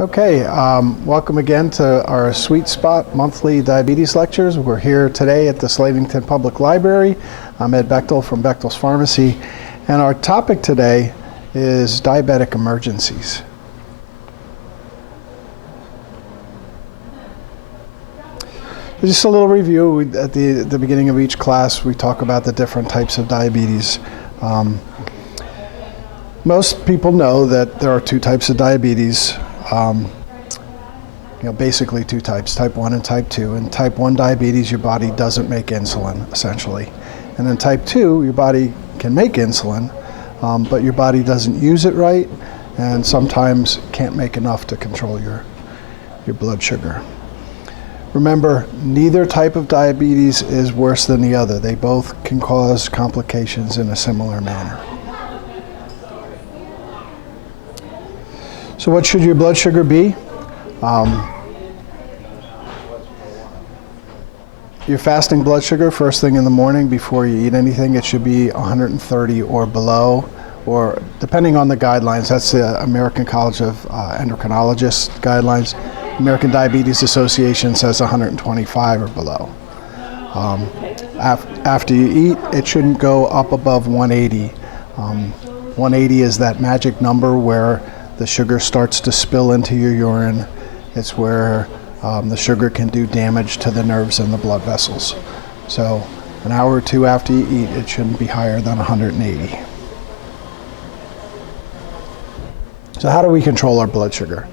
Okay, welcome again to our Sweet Spot monthly diabetes lectures. We're here today at the Slavington Public Library. I'm Ed Bechtel from Bechtel's Pharmacy, and our topic today is diabetic emergencies. Just a little review. At the beginning of each class, we talk about the different types of diabetes. Most people know that there are two types of diabetes. Basically two types, type 1 and type 2. In type 1 diabetes, your body doesn't make insulin, essentially. And in type 2, your body can make insulin, but your body doesn't use it right, and sometimes can't make enough to control your blood sugar. Remember, neither type of diabetes is worse than the other. They both can cause complications in a similar manner. So what should your blood sugar be? Your fasting blood sugar, first thing in the morning before you eat anything, it should be 130 or below, or depending on the guidelines. That's the American College of Endocrinologists guidelines. American Diabetes Association says 125 or below. After you eat, it shouldn't go up above 180. 180 is that magic number where the sugar starts to spill into your urine. It's where the sugar can do damage to the nerves and the blood vessels. So an hour or two after you eat, it shouldn't be higher than 180. So how do we control our blood sugar?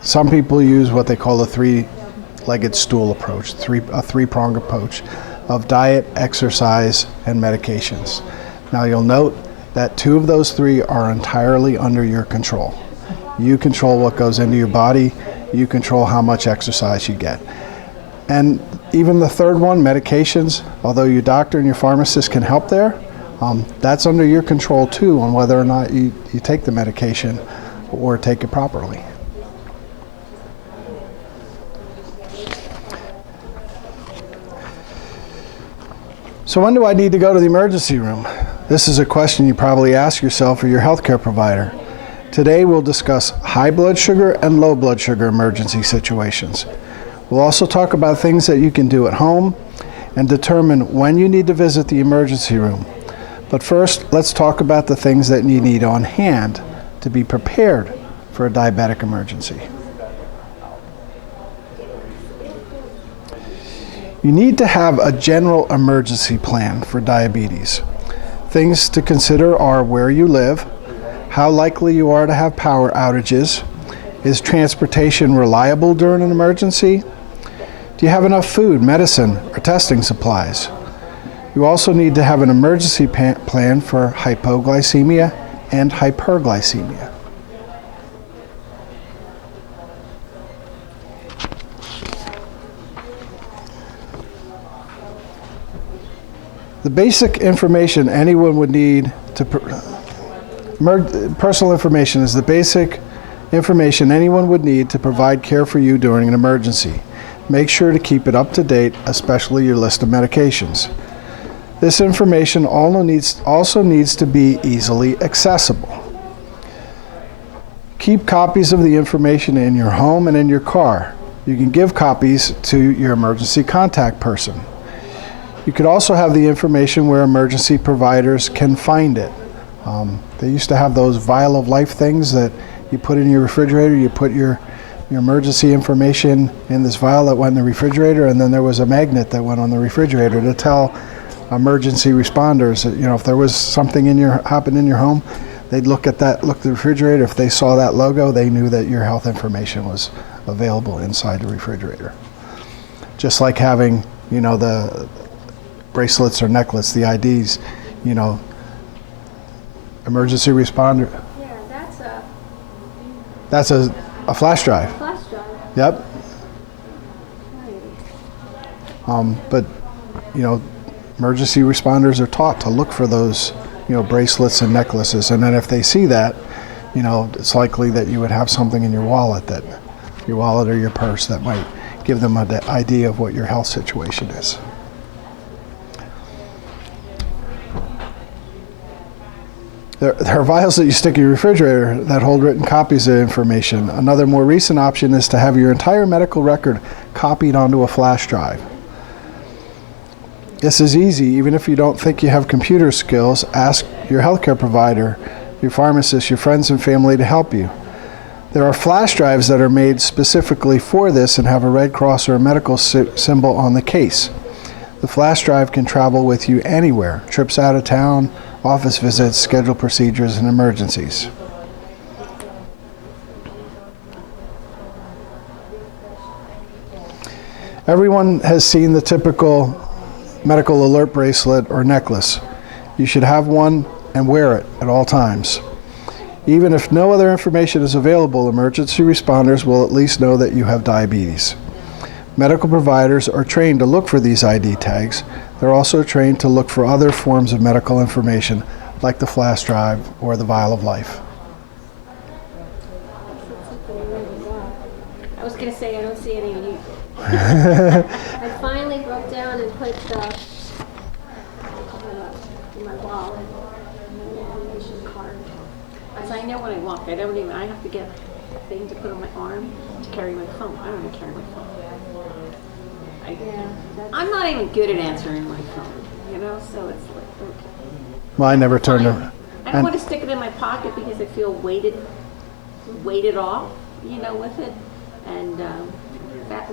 Some people use what they call a three-legged stool approach, a three-pronged approach of diet, exercise, and medications. Now you'll note that two of those three are entirely under your control. You control what goes into your body. You control how much exercise you get. And even the third one, medications, although your doctor and your pharmacist can help there, that's under your control too on whether or not you take the medication or take it properly. So when do I need to go to the emergency room? This is a question you probably ask yourself or your healthcare provider. Today we'll discuss high blood sugar and low blood sugar emergency situations. We'll also talk about things that you can do at home and determine when you need to visit the emergency room. But first, let's talk about the things that you need on hand to be prepared for a diabetic emergency. You need to have a general emergency plan for diabetes. Things to consider are where you live, how likely you are to have power outages, is transportation reliable during an emergency, do you have enough food, medicine, or testing supplies? You also need to have an emergency plan for hypoglycemia and hyperglycemia. The basic information anyone would need to personal information is the basic information anyone would need to provide care for you during an emergency. Make sure to keep it up to date, especially your list of medications. This information also needs to be easily accessible. Keep copies of the information in your home and in your car. You can give copies to your emergency contact person. You could also have the information where emergency providers can find it. They used to have those vial of life things that you put in your refrigerator. You put your emergency information in this vial that went in the refrigerator, and then there was a magnet that went on the refrigerator to tell emergency responders that, if there was something happened in your home, they'd look at the refrigerator. If they saw that logo, they knew that your health information was available inside the refrigerator. Just like having, the bracelets or necklace, the IDs, emergency responder. Yeah, that's a flash drive. flash drive. Yep. But emergency responders are taught to look for those, bracelets and necklaces, and then if they see that, it's likely that you would have something in your wallet or your purse that might give them an idea of what your health situation is. There are vials that you stick in your refrigerator that hold written copies of information. Another more recent option is to have your entire medical record copied onto a flash drive. This is easy. Even if you don't think you have computer skills, ask your healthcare provider, your pharmacist, your friends and family to help you. There are flash drives that are made specifically for this and have a red cross or a medical symbol on the case. The flash drive can travel with you anywhere, trips out of town, office visits, scheduled procedures, and emergencies. Everyone has seen the typical medical alert bracelet or necklace. You should have one and wear it at all times. Even if no other information is available, emergency responders will at least know that you have diabetes. Medical providers are trained to look for these ID tags. They're also trained to look for other forms of medical information like the flash drive or the vial of life. I was going to say I don't see any on you. I finally broke down and put in my wallet my information card. As I know when I walk, I have to get a thing to put on my arm to carry my phone. I don't even carry my phone. I'm not even good at answering my phone, so it's like, okay. Well, I never turned around. I don't want to stick it in my pocket because I feel weighted off, with it, and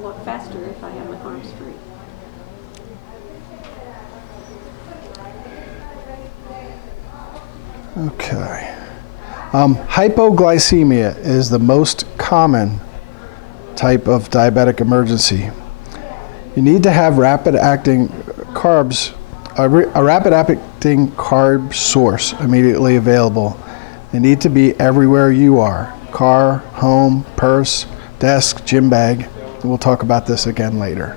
walk faster if I have my arms free. Okay. Hypoglycemia is the most common type of diabetic emergency. You need to have rapid-acting carbs, a rapid-acting carb source immediately available. They need to be everywhere you are: car, home, purse, desk, gym bag. We'll talk about this again later.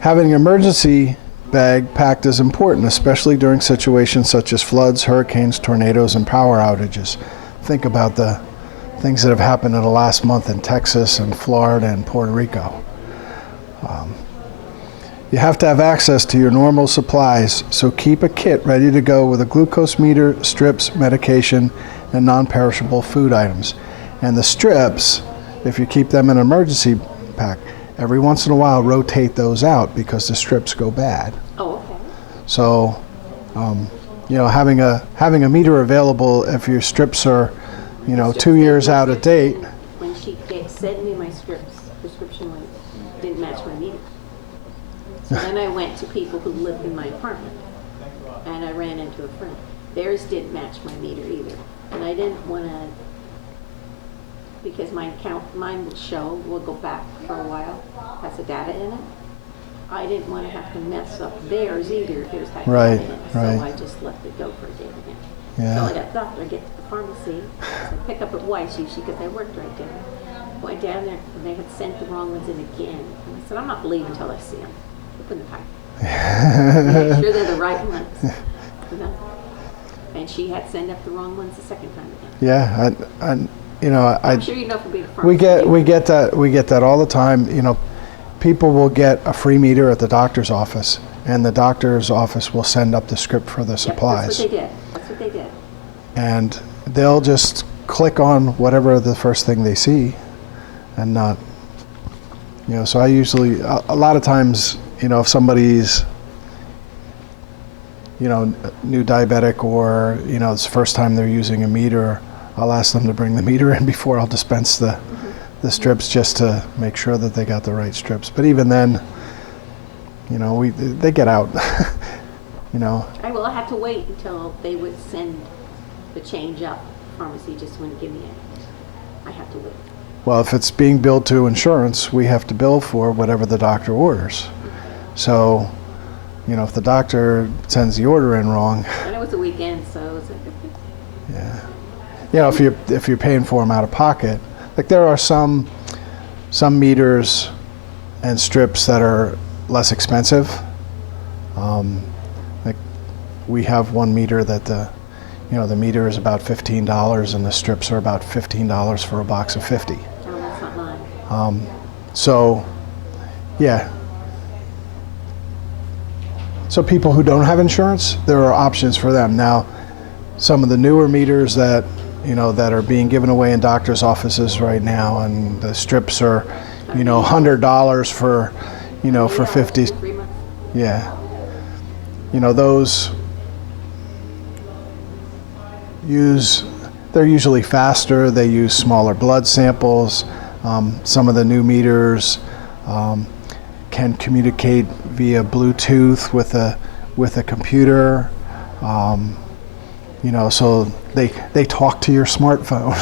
Having an emergency bag packed is important, especially during situations such as floods, hurricanes, tornadoes, and power outages. Think about the things that have happened in the last month in Texas and Florida and Puerto Rico. You have to have access to your normal supplies, so keep a kit ready to go with a glucose meter, strips, medication, and non-perishable food items. And the strips, if you keep them in an emergency pack, every once in a while rotate those out because the strips go bad. Oh, okay. So, having a meter available if your strips are, 2 years out of date. When she sent me my prescription didn't match my meter. So then I went to people who lived in my apartment, and I ran into a friend. Theirs didn't match my meter either, and I didn't want to, because mine will go back for a while, has the data in it. I didn't want to have to mess up theirs either. Theirs had data in it, so I just left it go for a day again. Yeah. So I got doctor, I get to the pharmacy, so I pick up at Weiss usually because I worked right there. Went down there and they had sent the wrong ones in again. And I said, I'm not leaving until I see them. Look in the packet. Make sure they're the right ones. And she had sent up the wrong ones the second time again. Yeah, I'm sure you know from being a pharmacist. we get that all the time. People will get a free meter at the doctor's office, and the doctor's office will send up the script for the supplies. That's what they did. And they'll just click on whatever the first thing they see, and not, so I usually, a lot of times, if somebody's, new diabetic or, it's the first time they're using a meter, I'll ask them to bring the meter in before I'll dispense the strips just to make sure that they got the right strips. But even then, they get out, I will have to wait until they would send the change up. Pharmacy just wouldn't give me it. I have to wait. Well, if it's being billed to insurance, we have to bill for whatever the doctor orders. So, if the doctor sends the order in wrong. And it was a weekend, so it was like, okay. Yeah. If you're paying for them out of pocket, like there are some meters and strips that are less expensive. Like we have one meter that the meter is about $15 and the strips are about $15 for a box of 50. Oh, that's not mine. So, yeah. So people who don't have insurance, there are options for them. Now, some of the newer meters that, that are being given away in doctors' offices right now, and the strips are, $100 for, for 50. 3 months. Yeah. Those they're usually faster. They use smaller blood samples. Some of the new meters can communicate via Bluetooth with a computer. So they talk to your smartphone.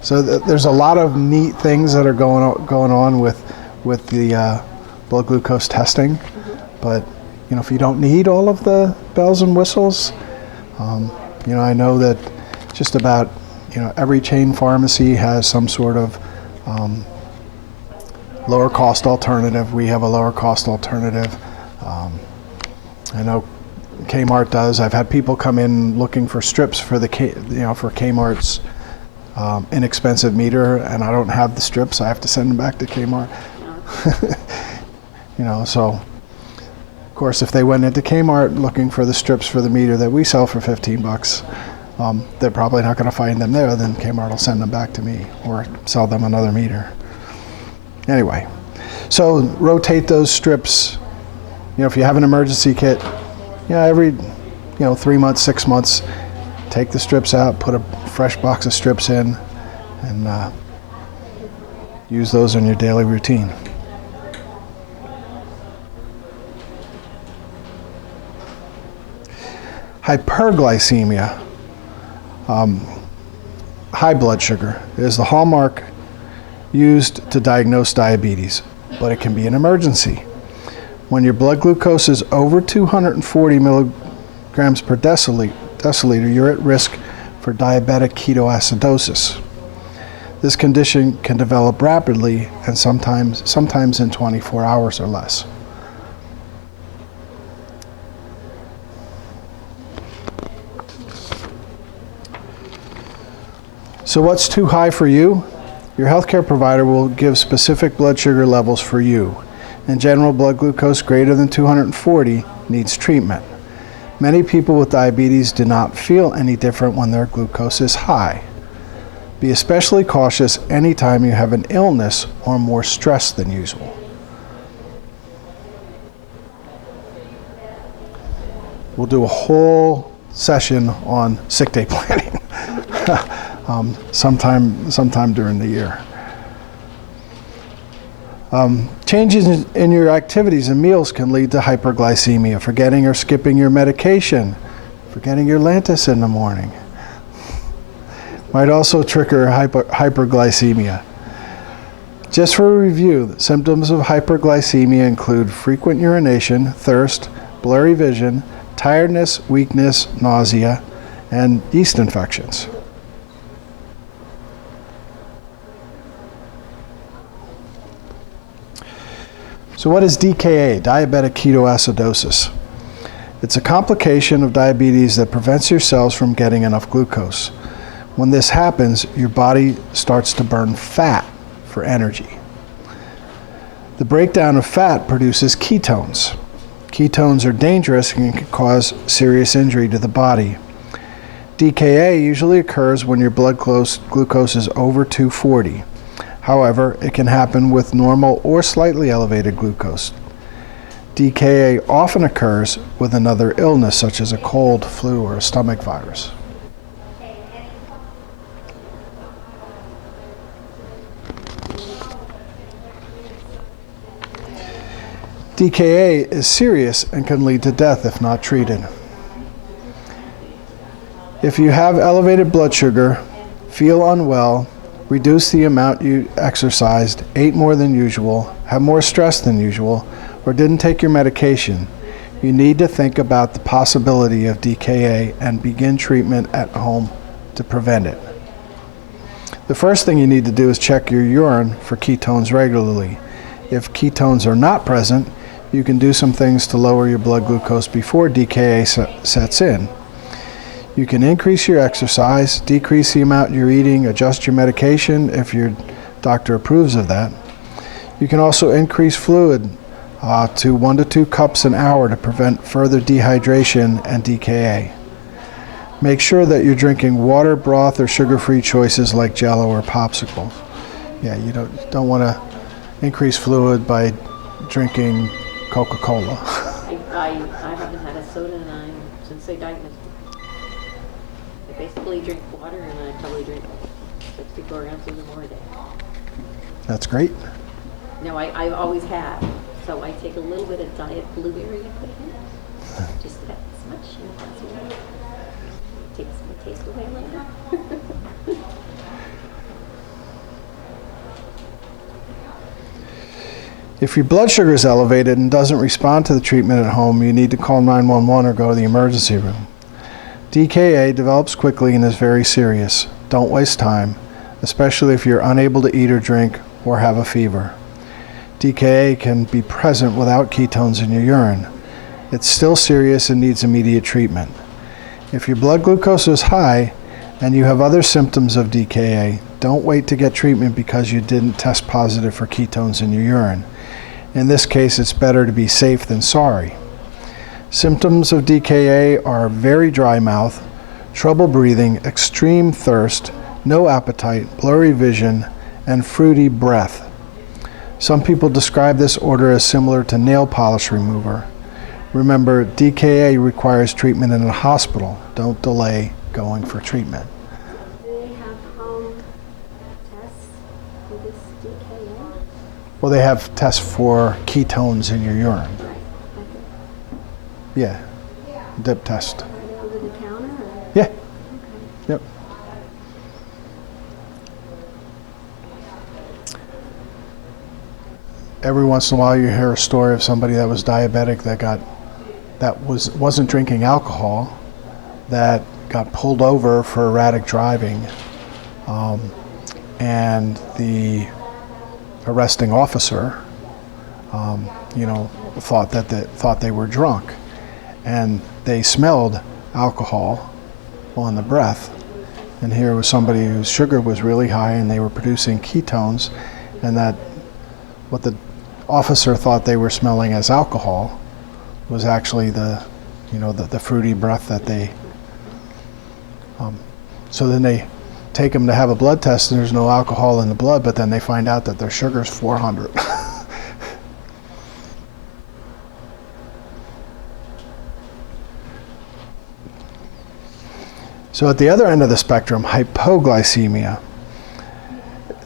So there's a lot of neat things that are going on with the blood glucose testing. But if you don't need all of the bells and whistles, I know that just about every chain pharmacy has some sort of lower cost alternative. We have a lower cost alternative. I know Kmart does. I've had people come in looking for strips for for Kmart's inexpensive meter, and I don't have the strips. I have to send them back to Kmart. So of course, if they went into Kmart looking for the strips for the meter that we sell for $15, they're probably not going to find them there. Then Kmart will send them back to me or sell them another meter. Anyway, so rotate those strips. If you have an emergency kit, every 3 months, 6 months, take the strips out, put a fresh box of strips in, and use those in your daily routine. Hyperglycemia, high blood sugar, is the hallmark used to diagnose diabetes, but it can be an emergency. When your blood glucose is over 240 milligrams per deciliter, you're at risk for diabetic ketoacidosis. This condition can develop rapidly and sometimes in 24 hours or less. So what's too high for you? Your healthcare provider will give specific blood sugar levels for you. In general, blood glucose greater than 240 needs treatment. Many people with diabetes do not feel any different when their glucose is high. Be especially cautious anytime you have an illness or more stress than usual. We'll do a whole session on sick day planning sometime during the year. Changes in your activities and meals can lead to hyperglycemia, forgetting or skipping your medication, forgetting your Lantus in the morning. Might also trigger hyperglycemia. Just for a review, symptoms of hyperglycemia include frequent urination, thirst, blurry vision, tiredness, weakness, nausea, and yeast infections. So what is DKA, diabetic ketoacidosis? It's a complication of diabetes that prevents your cells from getting enough glucose. When this happens, your body starts to burn fat for energy. The breakdown of fat produces ketones. Ketones are dangerous and can cause serious injury to the body. DKA usually occurs when your blood glucose is over 240. However, it can happen with normal or slightly elevated glucose. DKA often occurs with another illness such as a cold, flu, or a stomach virus. DKA is serious and can lead to death if not treated. If you have elevated blood sugar, feel unwell, reduce the amount you exercised, ate more than usual, have more stress than usual, or didn't take your medication, you need to think about the possibility of DKA and begin treatment at home to prevent it. The first thing you need to do is check your urine for ketones regularly. If ketones are not present, you can do some things to lower your blood glucose before DKA sets in. You can increase your exercise, decrease the amount you're eating, adjust your medication if your doctor approves of that. You can also increase fluid to 1 to 2 cups an hour to prevent further dehydration and DKA. Make sure that you're drinking water, broth, or sugar-free choices like Jell-O or popsicle. Yeah, you don't want to increase fluid by drinking Coca-Cola. I haven't had a soda since they diagnosed me. I basically drink water, and I probably drink 64 ounces or more a day. That's great. No, I always have. So I take a little bit of diet blueberry and put it in. Just about this much, and that's what takes my taste away later. If your blood sugar is elevated and doesn't respond to the treatment at home, you need to call 911 or go to the emergency room. DKA develops quickly and is very serious. Don't waste time, especially if you're unable to eat or drink or have a fever. DKA can be present without ketones in your urine. It's still serious and needs immediate treatment. If your blood glucose is high and you have other symptoms of DKA, don't wait to get treatment because you didn't test positive for ketones in your urine. In this case, it's better to be safe than sorry. Symptoms of DKA are very dry mouth, trouble breathing, extreme thirst, no appetite, blurry vision, and fruity breath. Some people describe this order as similar to nail polish remover. Remember, DKA requires treatment in a hospital. Don't delay going for treatment. Do they have home tests for this DKA? Well, they have tests for ketones in your urine. Right. Okay. Yeah, dip test. Are they over the counter or? Yeah, Okay. yep. Every once in a while you hear a story of somebody that was diabetic that wasn't drinking alcohol, that got pulled over for erratic driving, and the arresting officer, thought they were drunk, and they smelled alcohol on the breath. And here was somebody whose sugar was really high, and they were producing ketones, and that what the officer thought they were smelling as alcohol was actually the fruity breath that they. So then they take them to have a blood test, and there's no alcohol in the blood, but then they find out that their sugar's 400. So at the other end of the spectrum, hypoglycemia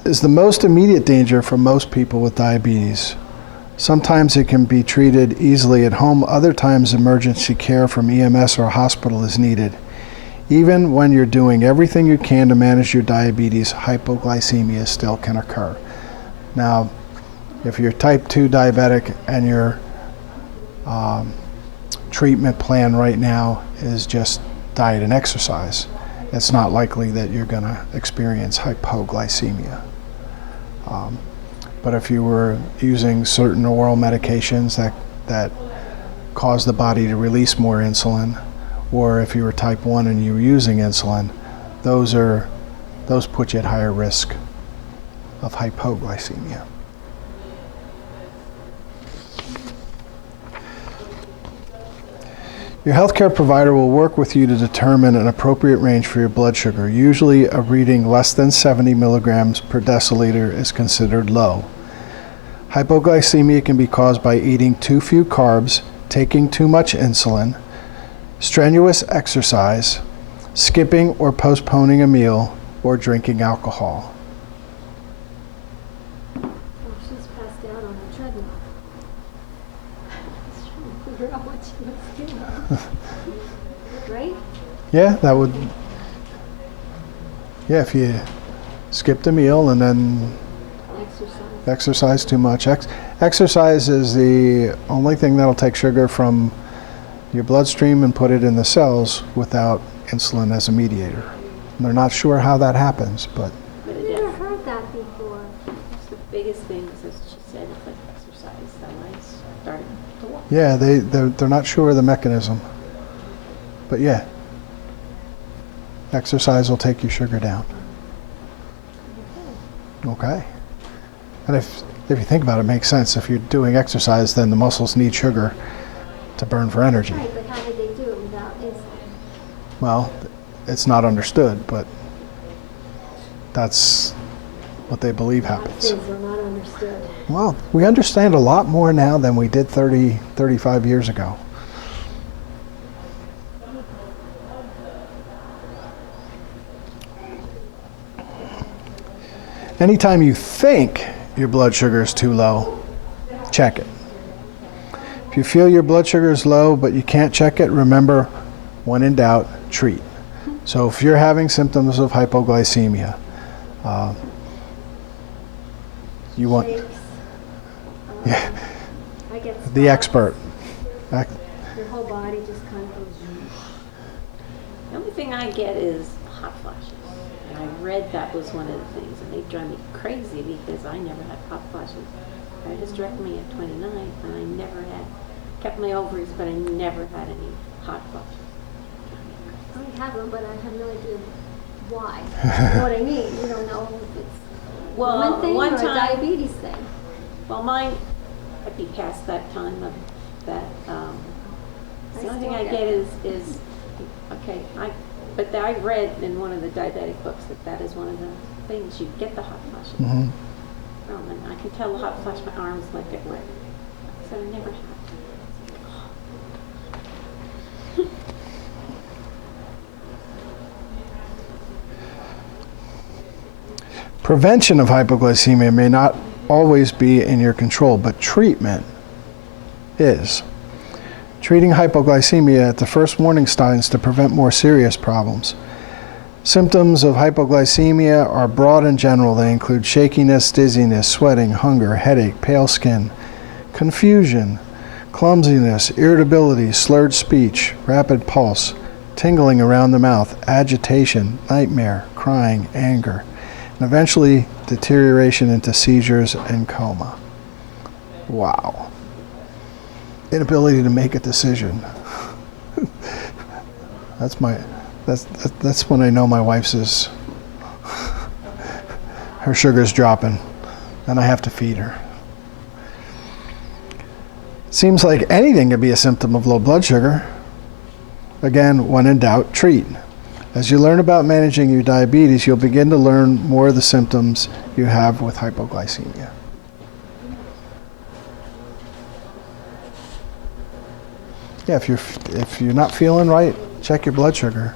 is the most immediate danger for most people with diabetes. Sometimes it can be treated easily at home. Other times emergency care from EMS or hospital is needed. Even when you're doing everything you can to manage your diabetes, hypoglycemia still can occur. Now, if you're type 2 diabetic and your treatment plan right now is just diet and exercise, it's not likely that you're going to experience hypoglycemia. But if you were using certain oral medications that cause the body to release more insulin, or if you were type 1 and you were using insulin, those put you at higher risk of hypoglycemia. Your healthcare provider will work with you to determine an appropriate range for your blood sugar. Usually a reading less than 70 milligrams per deciliter is considered low. Hypoglycemia can be caused by eating too few carbs, taking too much insulin, strenuous exercise, skipping or postponing a meal, or drinking alcohol. Oh, she's passed out on the treadmill. I was trying to figure out what she was doing. Right? Yeah, that would. Yeah, if you skipped a meal and then exercise too much. Exercise is the only thing that'll take sugar from your bloodstream and put it in the cells without insulin as a mediator. And they're not sure how that happens, but But I've it never is. heard that before. It's the biggest thing, as she said, it's like exercise. So I started to walk. yeah, they're not sure of the mechanism. But yeah, exercise will take your sugar down. Okay. And if if you think about it, it makes sense. If you're doing exercise, then the muscles need sugar to burn for energy. Right, but how did they do it without insulin? Well, it's not understood, but that's what they believe A lot of happens. things are not understood. Well, we understand a lot more now than we did 30, 35 years ago. Anytime you think your blood sugar is too low, check it. If you feel your blood sugar is low but you can't check it, remember, when in doubt, treat. So if you're having symptoms of hypoglycemia, you want Shakes. Yeah. I get the spots. expert. Your whole body just kind of goes. The only thing I get is hot flashes. And I read that was one of the things, and they drive me crazy because I never had hot flashes. I had hysterectomy at 29, and I never had, kept my ovaries, but I never had any hot flashes. I have them, but I have no idea why. You know what I mean? You don't know if it's a Well, woman thing one or a time- diabetes thing. Well, mine, I'd be past that time of that, the only thing I get is, okay, but I read in one of the diabetic books that is one of the things, you get the hot flashes. Mhm. And I can tell the hot flash, my arms like get wet. So I never had. Prevention of hypoglycemia may not always be in your control, but treatment is. Treating hypoglycemia at the first warning signs to prevent more serious problems. Symptoms of hypoglycemia are broad and general. They include shakiness, dizziness, sweating, hunger, headache, pale skin, confusion, clumsiness, irritability, slurred speech, rapid pulse, tingling around the mouth, agitation, nightmare, crying, anger, and eventually deterioration into seizures and coma. Wow. Inability to make a decision. That's when I know my wife's is her sugar's dropping and I have to feed her. Seems like anything could be a symptom of low blood sugar. Again, when in doubt, treat. As you learn about managing your diabetes, you'll begin to learn more of the symptoms you have with hypoglycemia. Yeah, if you're not feeling right, check your blood sugar.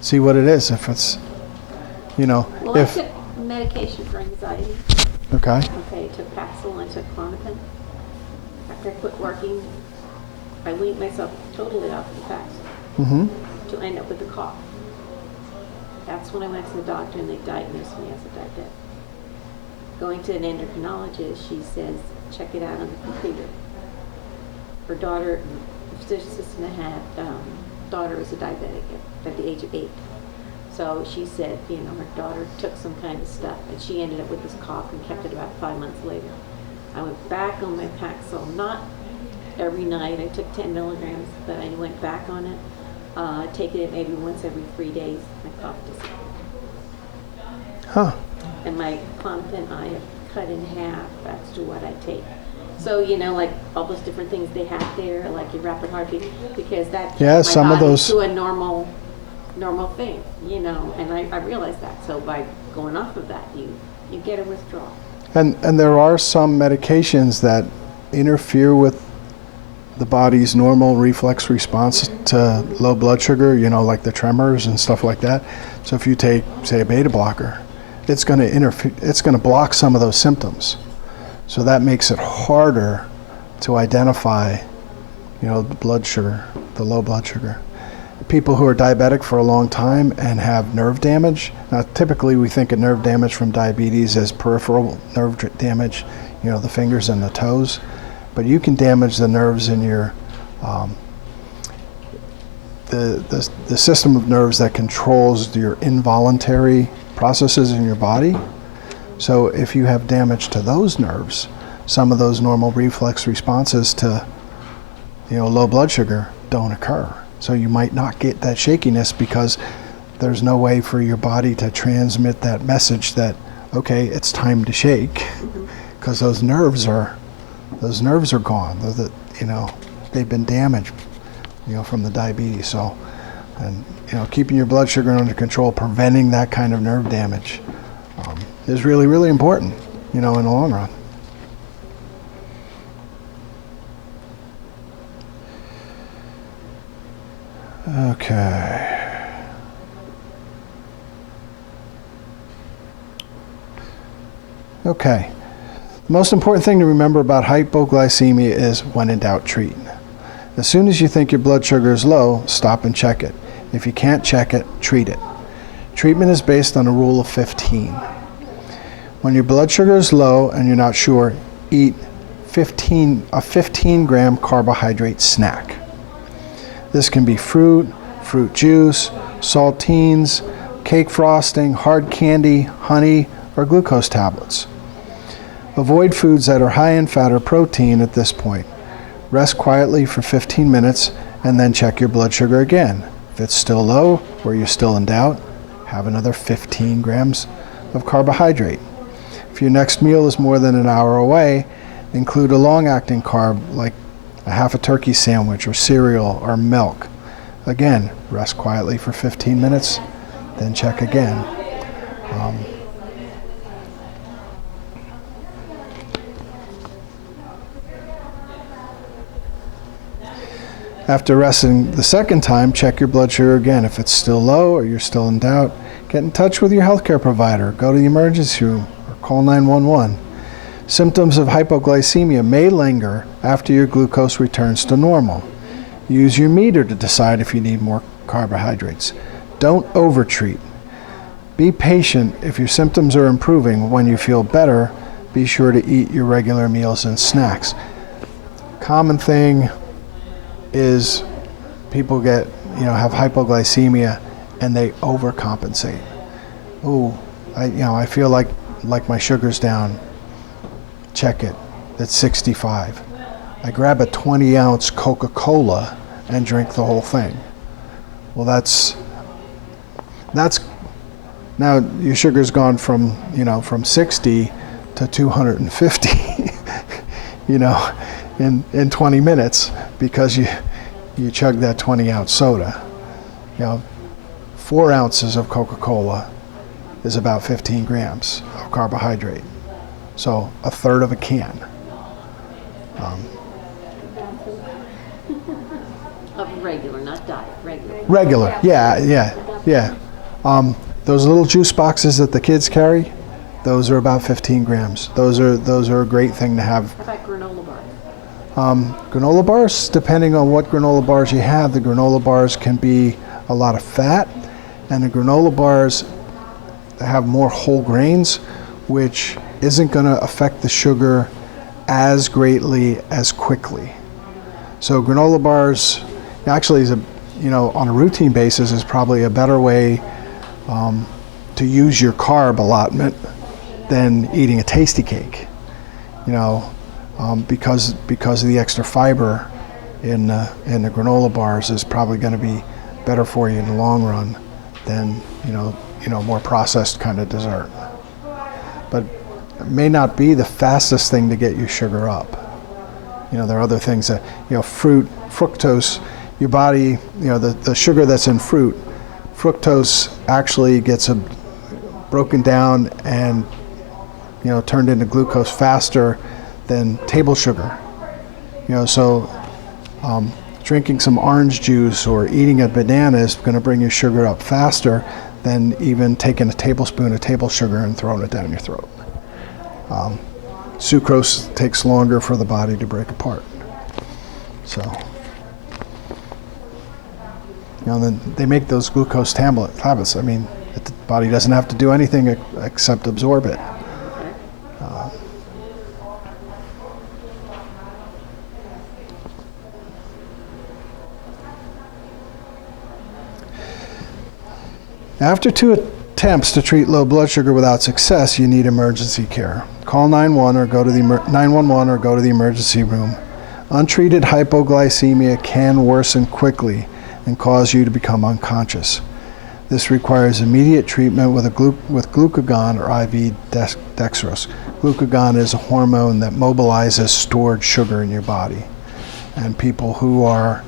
See what it is. If it's, Well, I if took medication for anxiety. okay, Okay, I took Paxil and I took Klonopin. After I quit working, I weaned myself totally off the Paxil to end up with the cough. That's when I went to the doctor and they diagnosed me as a diabetic. Going to an endocrinologist, she says, check it out on the computer. Her daughter, the assistant I had, daughter was a diabetic at the age of 8. So she said, her daughter took some kind of stuff and she ended up with this cough and kept it about 5 months later. I went back on my Paxil, not every night. I took 10 milligrams, but I went back on it. Taking it maybe once every 3 days. My cough disappeared. huh? And my Klonopin I have cut in half as to what I take. So, like all those different things they have there, like your rapid heartbeat, because that keeps Yeah, my some of body those- to a normal thing, and I realized that. So by going off of that, you get a withdrawal. And there are some medications that interfere with the body's normal reflex response to low blood sugar, like the tremors and stuff like that. So if you take, say, a beta blocker, it's going to interfere, it's going to block some of those symptoms. So that makes it harder to identify, the blood sugar, the low blood sugar. People who are diabetic for a long time and have nerve damage. Now, typically we think of nerve damage from diabetes as peripheral nerve damage, the fingers and the toes. But you can damage the nerves in your, the system of nerves that controls your involuntary processes in your body. So if you have damage to those nerves, some of those normal reflex responses to, low blood sugar don't occur. So you might not get that shakiness because there's no way for your body to transmit that message that, okay, it's time to shake, because those nerves are gone. They've been damaged, from the diabetes. So, and keeping your blood sugar under control, preventing that kind of nerve damage, is really, really important, in the long run. Okay. Okay. The most important thing to remember about hypoglycemia is when in doubt, treat. As soon as you think your blood sugar is low, stop and check it. If you can't check it, treat it. Treatment is based on a rule of 15. When your blood sugar is low and you're not sure, eat a 15-gram carbohydrate snack. This can be fruit juice, saltines, cake frosting, hard candy, honey, or glucose tablets. Avoid foods that are high in fat or protein at this point. Rest quietly for 15 minutes and then check your blood sugar again. If it's still low or you're still in doubt, have another 15 grams of carbohydrate. If your next meal is more than an hour away, include a long-acting carb like a half a turkey sandwich or cereal or milk. Again, rest quietly for 15 minutes, then check again. After resting the second time, check your blood sugar again. If it's still low or you're still in doubt, get in touch with your healthcare provider, go to the emergency room, or call 911. Symptoms of hypoglycemia may linger after your glucose returns to normal. Use your meter to decide if you need more carbohydrates. Don't overtreat. Be patient. If your symptoms are improving, when you feel better, be sure to eat your regular meals and snacks. Common thing is people have hypoglycemia and they overcompensate. Ooh, I feel like my sugar's down. Check it. It's 65. I grab a 20-ounce Coca-Cola and drink the whole thing. Well, that's now your sugar's gone from 60 to 250, in 20 minutes because you chug that 20-ounce soda. 4 ounces of Coca-Cola is about 15 grams of carbohydrate. So a third of a can. Of regular, not diet, regular. Regular, yeah. Those little juice boxes that the kids carry, those are about 15 grams. Those are a great thing to have. How about granola bars? Granola bars, depending on what granola bars you have, the granola bars can be a lot of fat, and the granola bars have more whole grains, which isn't going to affect the sugar as greatly as quickly. So granola bars actually is on a routine basis is probably a better way to use your carb allotment than eating a tasty cake. Because of the extra fiber in the granola bars is probably going to be better for you in the long run than more processed kind of dessert. But it may not be the fastest thing to get your sugar up. There are other things that fruit, fructose, your body, the sugar that's in fruit, fructose actually gets broken down and turned into glucose faster than table sugar. So drinking some orange juice or eating a banana is going to bring your sugar up faster than even taking a tablespoon of table sugar and throwing it down your throat. Sucrose takes longer for the body to break apart. So, then they make those glucose tablets. I mean, the body doesn't have to do anything except absorb it. After 2 attempts to treat low blood sugar without success, you need emergency care. Call 911 or go to the emergency room. Untreated hypoglycemia can worsen quickly and cause you to become unconscious. This requires immediate treatment with glucagon or IV dextrose. Glucagon is a hormone that mobilizes stored sugar in your body. And people who are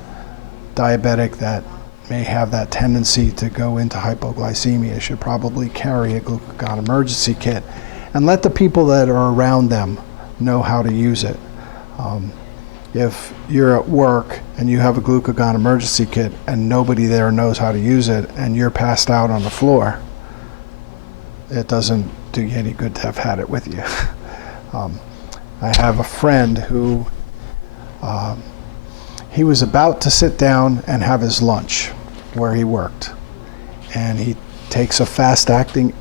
diabetic that may have that tendency to go into hypoglycemia should probably carry a glucagon emergency kit and let the people that are around them know how to use it. If you're at work and you have a glucagon emergency kit and nobody there knows how to use it and you're passed out on the floor, it doesn't do you any good to have had it with you. I have a friend who he was about to sit down and have his lunch where he worked, and he takes a fast-acting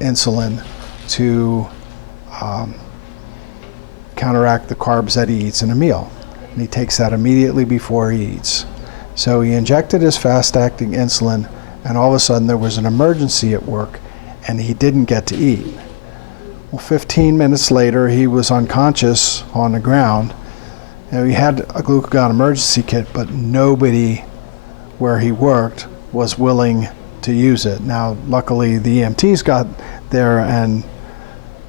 insulin to counteract the carbs that he eats in a meal. And he takes that immediately before he eats. So he injected his fast-acting insulin, and all of a sudden there was an emergency at work, and he didn't get to eat. Well, 15 minutes later, he was unconscious on the ground. You know, he had a glucagon emergency kit, but nobody where he worked was willing to use it. Now, luckily, the EMTs got there and,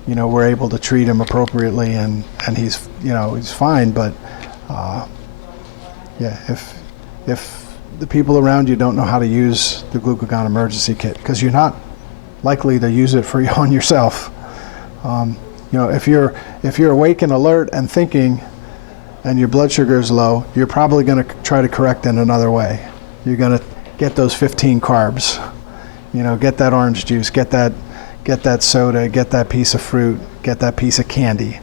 you know, were able to treat him appropriately, and he's, you know, he's fine. But yeah, if the people around you don't know how to use the glucagon emergency kit, because you're not likely to use it for on yourself. You know, if you're awake and alert and thinking, and your blood sugar is low, you're probably going to try to correct in another way. You're going to get those 15 carbs. You know, get that orange juice, get that soda, get that piece of fruit, get that piece of candy.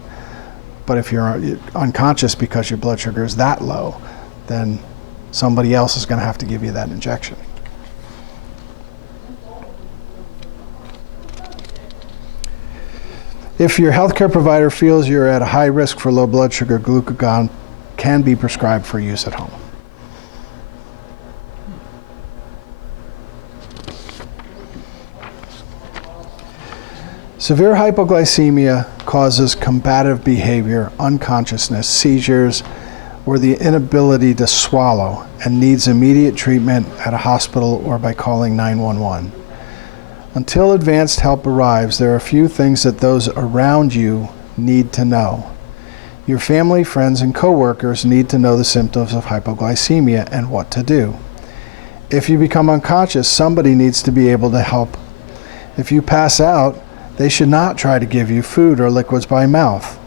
But if you're unconscious because your blood sugar is that low, then somebody else is going to have to give you that injection. If your healthcare provider feels you're at a high risk for low blood sugar, glucagon can be prescribed for use at home. Severe hypoglycemia causes combative behavior, unconsciousness, seizures, or the inability to swallow, and needs immediate treatment at a hospital or by calling 911. Until advanced help arrives, there are a few things that those around you need to know. Your family, friends, and coworkers need to know the symptoms of hypoglycemia and what to do. If you become unconscious, somebody needs to be able to help. If you pass out, they should not try to give you food or liquids by mouth.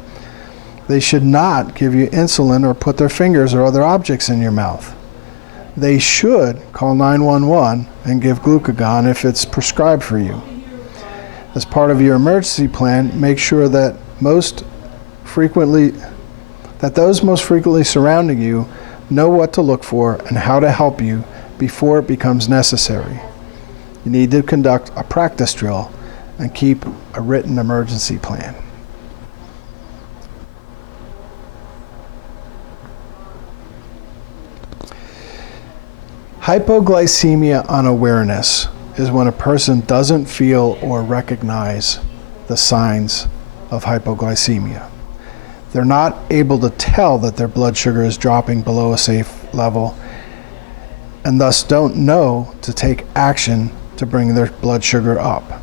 They should not give you insulin or put their fingers or other objects in your mouth. They should call 911 and give glucagon if it's prescribed for you. As part of your emergency plan, make sure that those most frequently surrounding you know what to look for and how to help you before it becomes necessary. You need to conduct a practice drill and keep a written emergency plan. Hypoglycemia unawareness is when a person doesn't feel or recognize the signs of hypoglycemia. They're not able to tell that their blood sugar is dropping below a safe level and thus don't know to take action to bring their blood sugar up.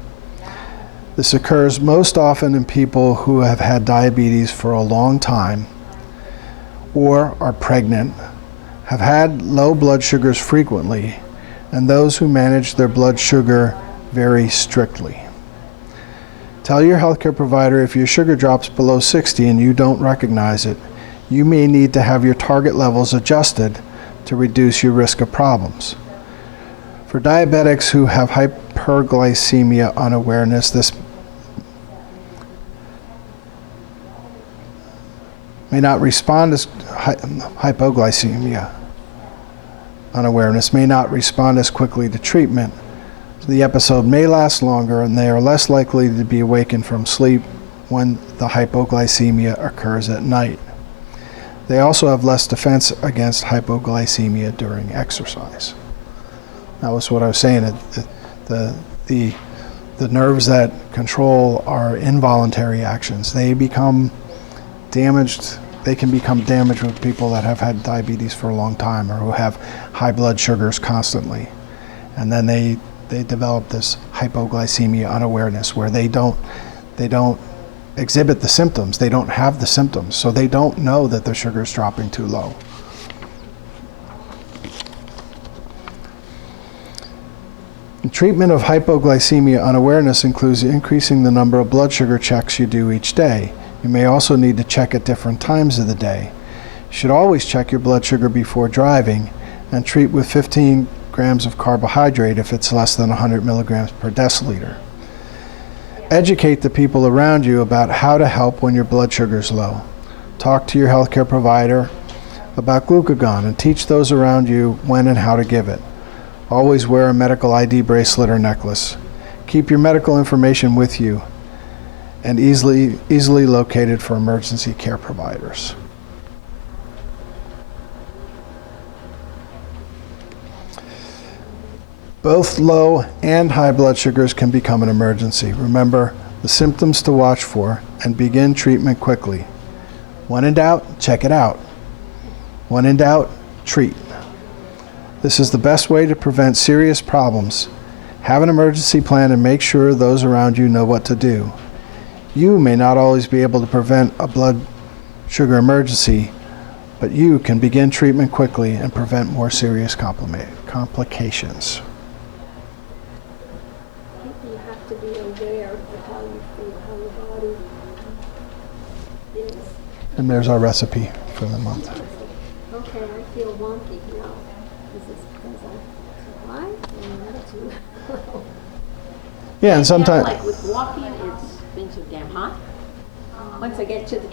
This occurs most often in people who have had diabetes for a long time or are pregnant, have had low blood sugars frequently, and those who manage their blood sugar very strictly. Tell your healthcare provider if your sugar drops below 60 and you don't recognize it, you may need to have your target levels adjusted to reduce your risk of problems. For diabetics who have hyperglycemia unawareness, this may not respond as hypoglycemia unawareness may not respond as quickly to treatment. So the episode may last longer and they are less likely to be awakened from sleep when the hypoglycemia occurs at night. They also have less defense against hypoglycemia during exercise. That was what I was saying. The nerves that control our involuntary actions, they become damaged. They can become damaged with people that have had diabetes for a long time or who have high blood sugars constantly. And then they they develop this hypoglycemia unawareness where they don't exhibit the symptoms. They don't have the symptoms, so they don't know that their sugar is dropping too low. Treatment of hypoglycemia unawareness includes increasing the number of blood sugar checks you do each day. You may also need to check at different times of the day. You should always check your blood sugar before driving and treat with 15 grams of carbohydrate if it's less than 100 milligrams per deciliter. Educate the people around you about how to help when your blood sugar is low. Talk to your healthcare provider about glucagon and teach those around you when and how to give it. Always wear a medical ID bracelet or necklace. Keep your medical information with you and easily located for emergency care providers. Both low and high blood sugars can become an emergency. Remember the symptoms to watch for and begin treatment quickly. When in doubt, check it out. When in doubt, treat. This is the best way to prevent serious problems. Have an emergency plan and make sure those around you know what to do. You may not always be able to prevent a blood sugar emergency, but you can begin treatment quickly and prevent more serious complications. You have to be aware of how you feel, how your body is. And there's our recipe for the month. Okay, I feel wonky now. Is this because I why? Too low. Yeah, and sometimes Like with walking, it's been so damn hot. Once I get to the